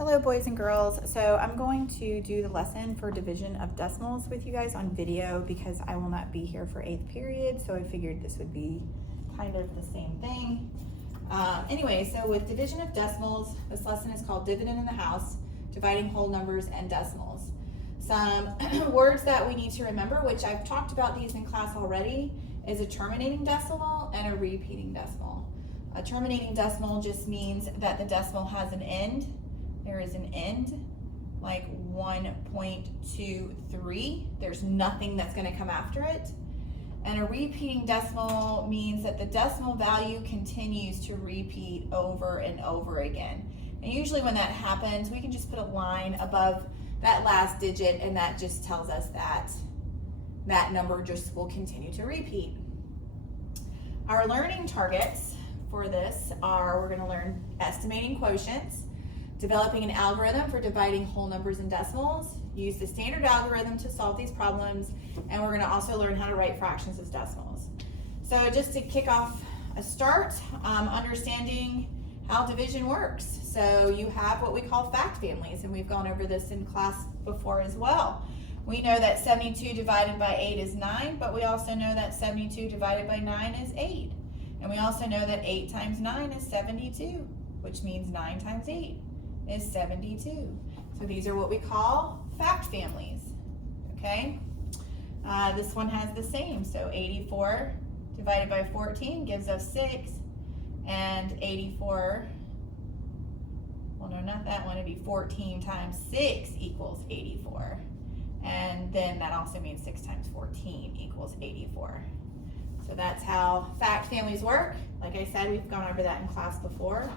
Hello boys and girls. So I'm going to do the lesson for division of decimals with you guys on video because I will not be here for 8th period, so I figured this would be kind of the same thing. Anyway, so with division of decimals, this lesson is called Dividend in the House, dividing whole numbers and decimals. Some words that we need to remember, which I've talked about these in class already, is a terminating decimal and a repeating decimal. A terminating decimal just means that the decimal has an end. There is an end, like 1.23. There's nothing that's going to come after it. And a repeating decimal means that the decimal value continues to repeat over and over again. And usually when that happens, we can just put a line above that last digit, and that just tells us that that number just will continue to repeat. Our learning targets for this are, we're going to learn estimating quotients, developing an algorithm for dividing whole numbers and decimals, use the standard algorithm to solve these problems, and we're going to also learn how to write fractions as decimals. So just to kick off a start, understanding how division works. So you have what we call fact families, and we've gone over this in class before as well. We know that 72 divided by 8 is 9, but we also know that 72 divided by 9 is 8. And we also know that 8 times 9 is 72, which means 9 times 8 is 72. So these are what we call fact families, okay? This one has the same, so 84 divided by 14 gives us 6, and 84, well no, not that one, it'd be 14 times 6 equals 84. And then that also means 6 times 14 equals 84. So that's how fact families work. Like I said, we've gone over that in class before.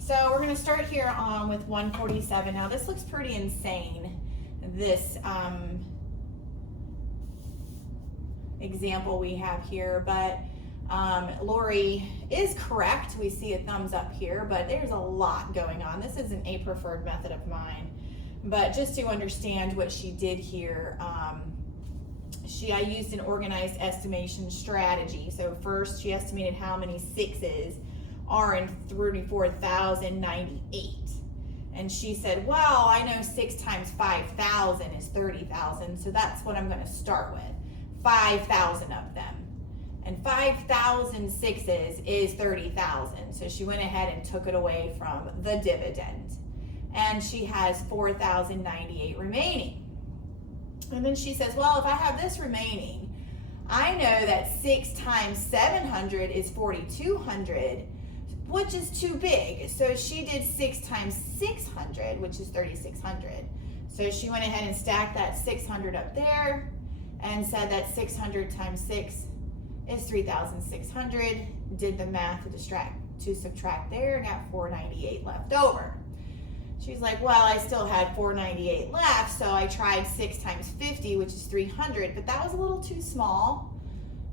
So we're going to start here on with 147. Now this looks pretty insane, this example we have here, but Lori is correct. We see a thumbs up here, but there's a lot going on. This isn't a preferred method of mine, but just to understand what she did here, I used an organized estimation strategy. So first she estimated how many sixes are in 34,098. And she said, well, I know 6 times 5,000 is 30,000, so that's what I'm going to start with, 5,000 of them. And 5,000 sixes is 30,000, so she went ahead and took it away from the dividend. And she has 4,098 remaining. And then she says, well, if I have this remaining, I know that 6 times 700 is 4,200, which is too big. So she did 6 times 600, which is 3,600. So she went ahead and stacked that 600 up there and said that 600 times 6 is 3,600. Did the math to subtract there and got 498 left over. She's like, well, I still had 498 left, so I tried 6 times 50, which is 300, but that was a little too small.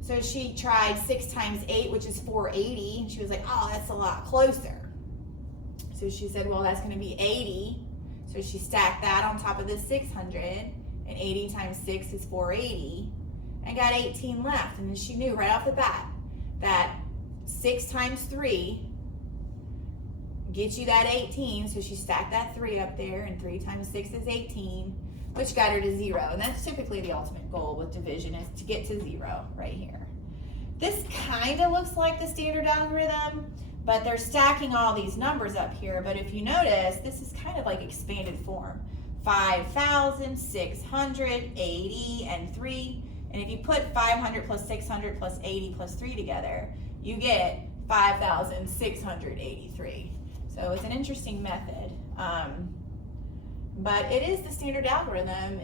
So she tried 6 times 8, which is 480, and she was like, oh, that's a lot closer. So she said, well, that's going to be 80. So she stacked that on top of the 600, and 80 times 6 is 480, and got 18 left. And then she knew right off the bat that 6 times 3 gets you that 18, so she stacked that 3 up there, and 3 times 6 is 18, which got her to 0. And that's typically the ultimate goal with division, is to get to 0 right here. This kind of looks like the standard algorithm, but they're stacking all these numbers up here. But if you notice, this is kind of like expanded form. 5,680 and 3. And if you put 500 plus 600 plus 80 plus 3 together, you get 5,683. So it's an interesting method. But it is the standard algorithm,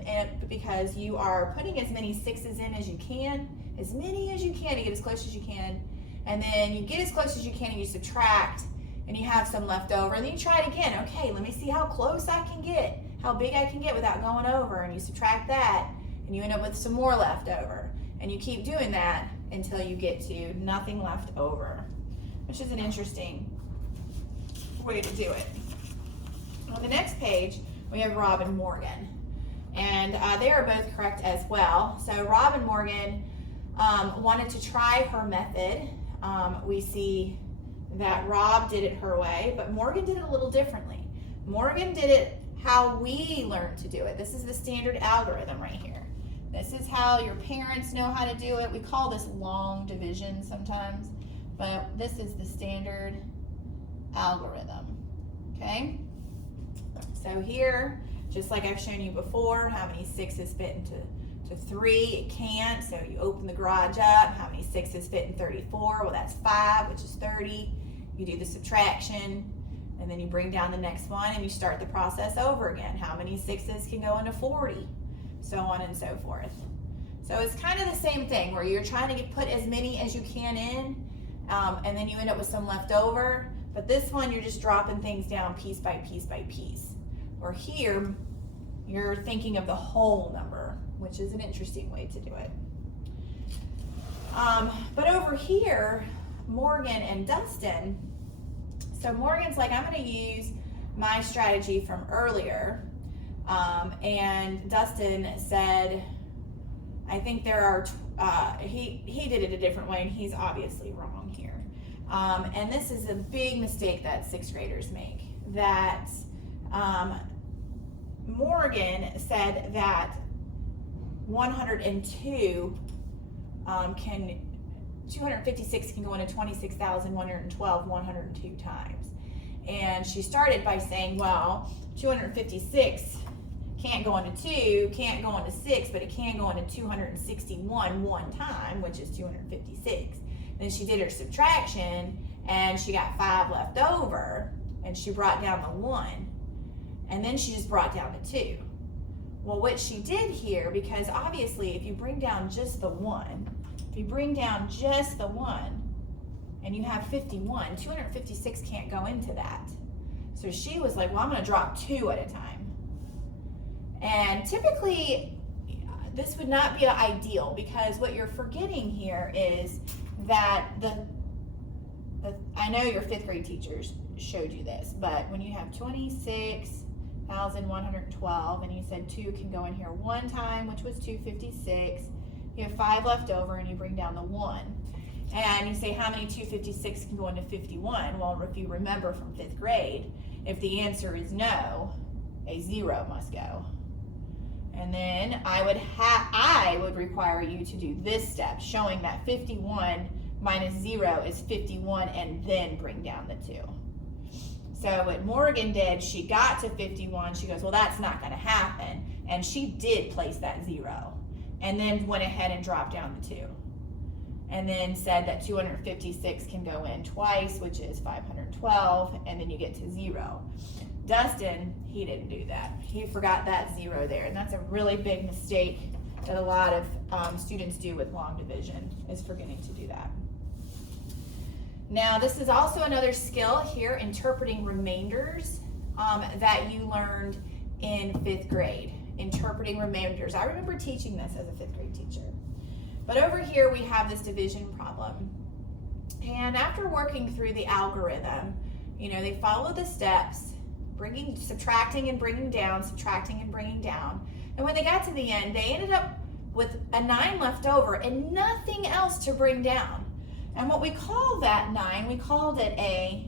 because you are putting as many 6s in as you can, as many as you can to get as close as you can, and then you get as close as you can and you subtract, and you have some left over, and then you try it again. Okay, let me see how close I can get, how big I can get without going over, and you subtract that, and you end up with some more left over, and you keep doing that until you get to nothing left over, which is an interesting way to do it. On the next page, we have Robin Morgan, and they are both correct as well. So Robin Morgan wanted to try her method. We see that Rob did it her way, but Morgan did it a little differently. Morgan did it how we learned to do it. This is the standard algorithm right here. This is how your parents know how to do it. We call this long division sometimes, but this is the standard algorithm, okay? So here, just like I've shown you before, how many 6s fit into 3? It can't, so you open the garage up. How many 6s fit in 34? Well, that's 5, which is 30. You do the subtraction, and then you bring down the next one, and you start the process over again. How many 6s can go into 40? So on and so forth. So it's kind of the same thing, where you're trying to put as many as you can in, and then you end up with some left over. But this one, you're just dropping things down piece by piece by piece. Or here, you're thinking of the whole number, which is an interesting way to do it. But over here, Morgan and Dustin, so Morgan's like, I'm going to use my strategy from earlier, and Dustin said, I think there are, he did it a different way, and he's obviously wrong here. And this is a big mistake that 6th graders make, that Morgan said that 256 can go into 26,112 102 times. And she started by saying, well, 256 can't go into 2, can't go into 6, but it can go into 261 one time, which is 256. Then she did her subtraction, and she got 5 left over, and she brought down the 1. And then she just brought down the 2. Well, what she did here, because obviously if you bring down just the 1, and you have 51, 256 can't go into that. So she was like, well, I'm going to drop 2 at a time. And typically, this would not be ideal, because what you're forgetting here is that I know your 5th grade teachers showed you this, but when you have 26,112 and you said 2 can go in here one time, which was 256, you have 5 left over, and you bring down the 1. And you say, how many 256 can go into 51? Well, if you remember from 5th grade, if the answer is no, a 0 must go. And then I would require you to do this step, showing that 51 minus 0 is 51, and then bring down the 2. So what Morgan did, she got to 51, she goes, well, that's not going to happen. And she did place that 0, and then went ahead and dropped down the 2. And then said that 256 can go in twice, which is 512, and then you get to 0. Dustin, he didn't do that. He forgot that 0 there, and that's a really big mistake that a lot of students do with long division, is forgetting to do that. Now, this is also another skill here, interpreting remainders, that you learned in 5th grade. Interpreting remainders. I remember teaching this as a 5th grade teacher. But over here we have this division problem. And after working through the algorithm, they follow the steps, subtracting and bringing down, subtracting and bringing down. And when they got to the end, they ended up with a 9 left over and nothing else to bring down. And what we call that 9, we called it a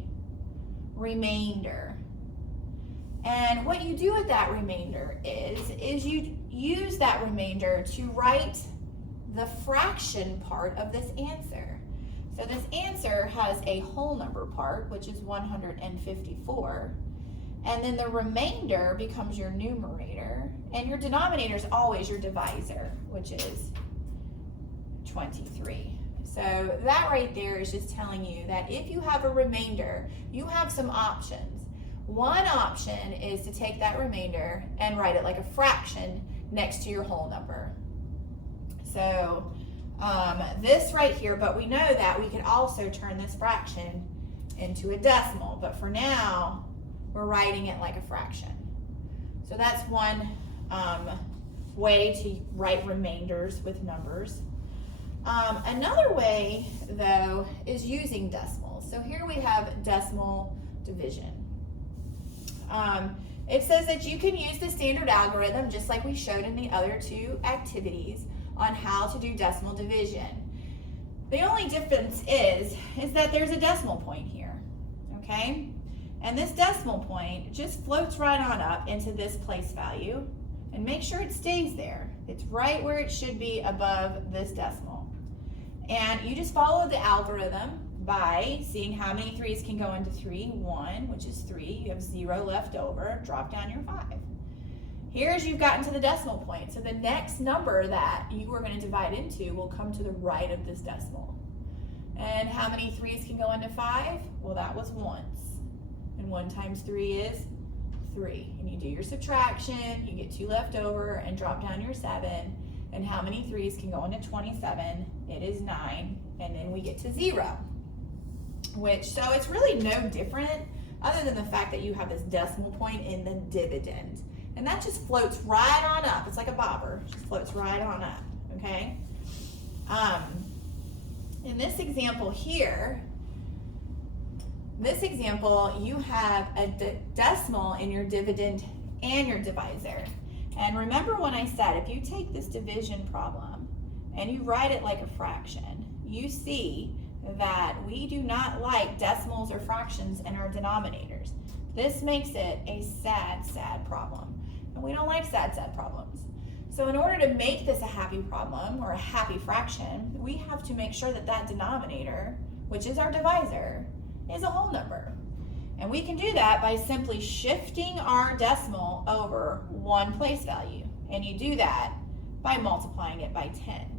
remainder. And what you do with that remainder is you use that remainder to write the fraction part of this answer. So this answer has a whole number part, which is 154. And then the remainder becomes your numerator, and your denominator is always your divisor, which is 23. So that right there is just telling you that if you have a remainder, you have some options. One option is to take that remainder and write it like a fraction next to your whole number. So this right here, but we know that we could also turn this fraction into a decimal, but for now, we're writing it like a fraction. So that's one way to write remainders with numbers. Another way, though, is using decimals. So here we have decimal division. It says that you can use the standard algorithm, just like we showed in the other 2 activities, on how to do decimal division. The only difference is that there's a decimal point here. okay? And this decimal point just floats right on up into this place value, and make sure it stays there. It's right where it should be above this decimal. And you just follow the algorithm by seeing how many 3's can go into 3. 1, which is 3. You have 0 left over. Drop down your 5. Here's you've gotten to the decimal point. So the next number that you are going to divide into will come to the right of this decimal. And how many 3's can go into 5? Well, that was once. And 1 times 3 is 3. And you do your subtraction, you get 2 left over, and drop down your 7. And how many 3's can go into 27? It is 9. And then we get to 0. So it's really no different other than the fact that you have this decimal point in the dividend. And that just floats right on up. It's like a bobber, it just floats right on up, okay? In this example here, you have a decimal in your dividend and your divisor. And remember when I said, if you take this division problem and you write it like a fraction, you see that we do not like decimals or fractions in our denominators. This makes it a sad, sad problem. And we don't like sad, sad problems. So in order to make this a happy problem or a happy fraction, we have to make sure that that denominator, which is our divisor, is a whole number. And we can do that by simply shifting our decimal over one place value. And you do that by multiplying it by 10.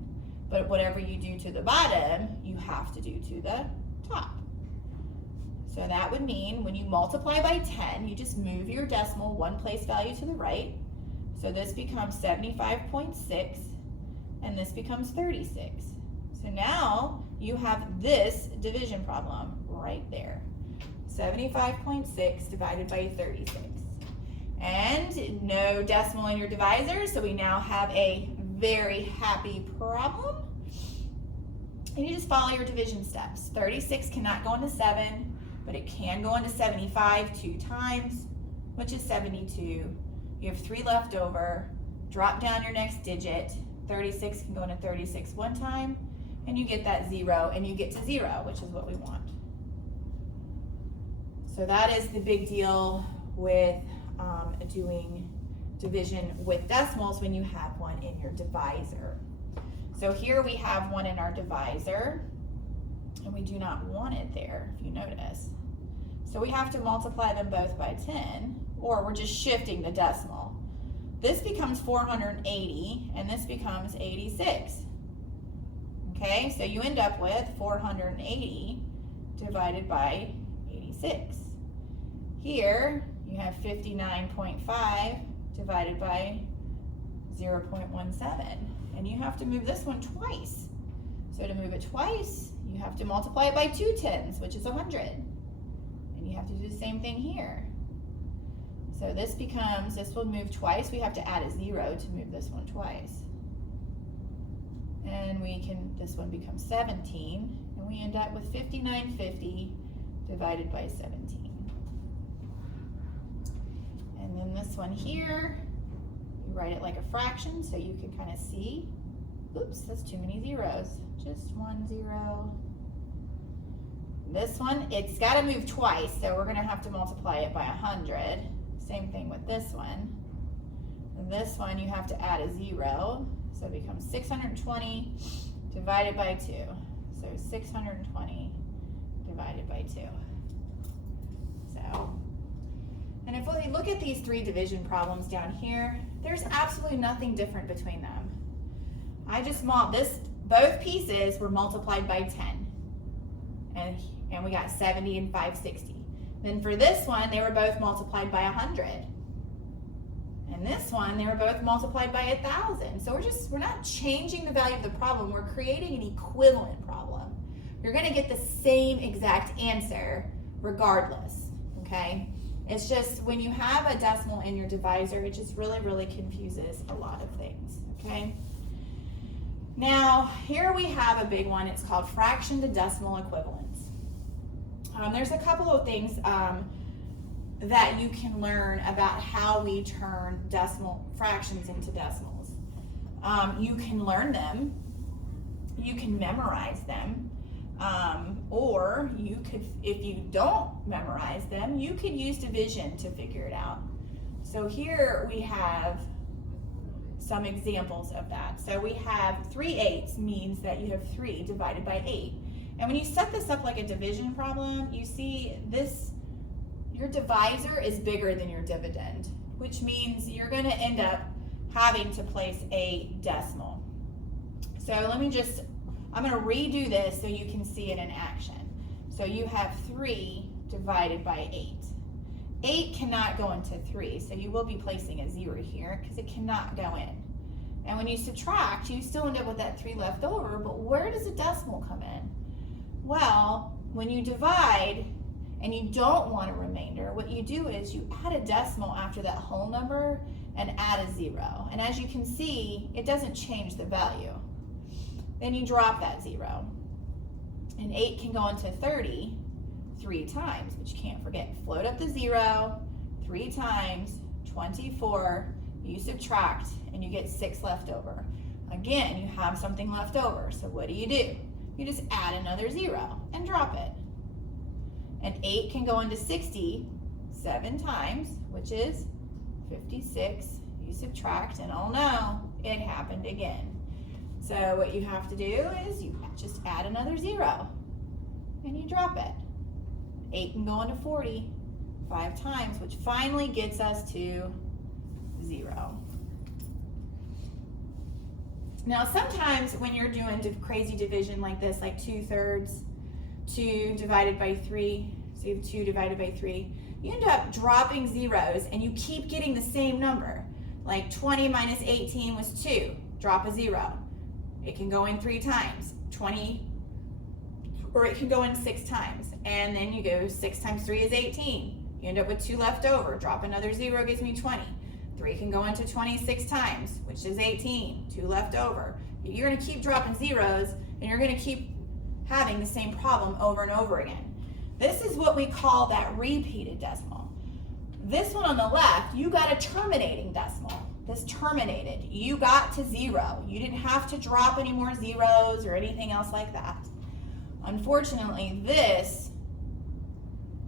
But whatever you do to the bottom, you have to do to the top. So that would mean when you multiply by 10, you just move your decimal one place value to the right. So this becomes 75.6, and this becomes 36. So now you have this division problem right there. 75.6 divided by 36. And no decimal in your divisor, so we now have a very happy problem. And you just follow your division steps. 36 cannot go into 7, but it can go into 75 2 times, which is 72. You have 3 left over. Drop down your next digit. 36 can go into 36 one time, and you get that 0, and you get to 0, which is what we want. So that is the big deal with doing division with decimals when you have one in your divisor. So here we have one in our divisor, and we do not want it there, if you notice. So we have to multiply them both by 10, or we're just shifting the decimal. This becomes 480, and this becomes 86. Okay, so you end up with 480 divided by 86. Here, you have 59.5 divided by 0.17. And you have to move this one twice. So to move it twice, you have to multiply it by 2 tens, which is 100. And you have to do the same thing here. So this will move twice. We have to add a 0 to move this one twice. And this one becomes 17. And we end up with 5950 divided by 17. And then this one here, you write it like a fraction so you can kind of see. Oops, that's too many zeros. Just 1 0. This one, it's got to move twice, so we're going to have to multiply it by 100. Same thing with this one. And this one, you have to add a 0, so it becomes 620 divided by 2. So 620 divided by 2. And if we look at these 3 division problems down here, there's absolutely nothing different between them. Both pieces were multiplied by 10. And we got 70 and 560. Then for this one, they were both multiplied by 100. And this one, they were both multiplied by 1,000. So we're not changing the value of the problem, we're creating an equivalent problem. You're gonna get the same exact answer regardless, okay? It's just when you have a decimal in your divisor, it just really, really confuses a lot of things, okay? Now, here we have a big one. It's called fraction to decimal equivalence. There's a couple of things that you can learn about how we turn decimal fractions into decimals. You can learn them, you can memorize them, Or you could, if you don't memorize them, you could use division to figure it out. So here we have some examples of that. So we have 3/8 means that you have 3 divided by 8. And when you set this up like a division problem, you see this, your divisor is bigger than your dividend, which means you're going to end up having to place a decimal. So let me just, I'm going to redo this so you can see it in action. So you have 3 divided by 8. 8 cannot go into 3, so you will be placing a 0 here because it cannot go in. And when you subtract, you still end up with that 3 left over, but where does a decimal come in? Well, when you divide and you don't want a remainder, what you do is you add a decimal after that whole number and add a 0. And as you can see, it doesn't change the value. Then you drop that 0. And 8 can go into 30 3 times, but you can't forget, float up the 0 3 times, 24, you subtract, and you get 6 left over. Again, you have something left over, so what do? You just add another 0 and drop it. And 8 can go into 60 7 times, which is 56. You subtract, and oh no, it happened again. So what you have to do is you just add another 0 and you drop it. 8 can go into 40 5 times, which finally gets us to 0. Now sometimes when you're doing crazy division like this, like 2/3, 2 divided by 3, so you have 2 divided by 3, you end up dropping zeros and you keep getting the same number. Like 20 minus 18 was 2, drop a 0. It can go in 3 times, 20, or it can go in 6 times. And then you go 6 times 3 is 18. You end up with 2 left over, drop another 0 gives me 20. 3 can go into 26 times, which is 18, 2 left over. You're gonna keep dropping zeros and you're gonna keep having the same problem over and over again. This is what we call that repeated decimal. This one on the left, you got a terminating decimal. This terminated, you got to 0. You didn't have to drop any more zeros or anything else like that. Unfortunately, this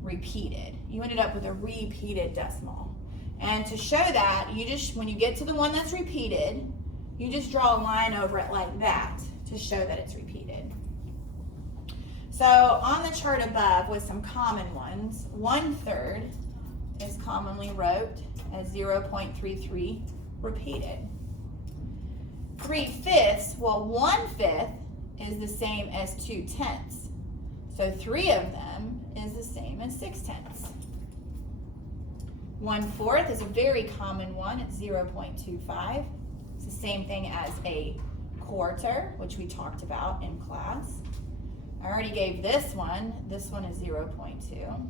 repeated. You ended up with a repeated decimal. And to show that, you just, when you get to the one that's repeated, you just draw a line over it like that to show that it's repeated. So on the chart above with some common ones, 1/3 is commonly wrote as 0.33 repeated. 3/5, well, 1/5 is the same as 2/10. So 3 of them is the same as 6/10. 1/4 is a very common one. It's 0.25. It's the same thing as a quarter, which we talked about in class. I already gave this one. This one is 0.2.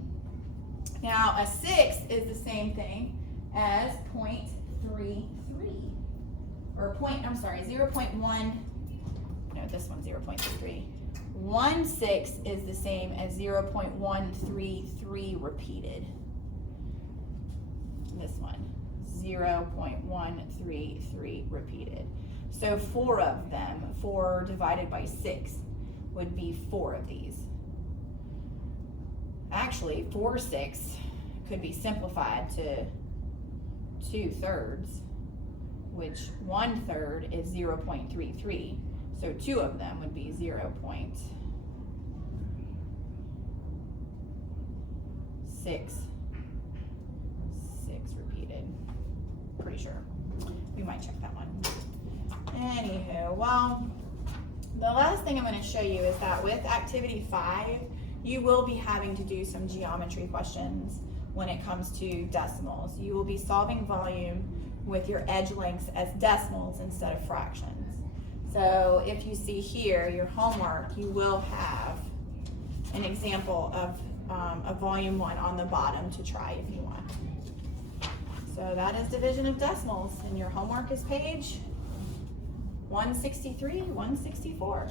Now a 1/6 is the same thing as 0.33, or 0.1. No, this one's 0.33. 1/6 is the same as 0.133 repeated. This one, 0.133 repeated. So 4 of them, 4 divided by 6 would be 4 of these. Actually, 4/6 could be simplified to 2/3, which 1/3 is 0.33. So 2 of them would be 0.66 repeated. Pretty sure. We might check that one. Anywho, well, the last thing I'm going to show you is that with activity 5, you will be having to do some geometry questions when it comes to decimals. You will be solving volume with your edge lengths as decimals instead of fractions. So if you see here, your homework, you will have an example of a volume 1 on the bottom to try if you want. So that is division of decimals, and your homework is page 163, 164.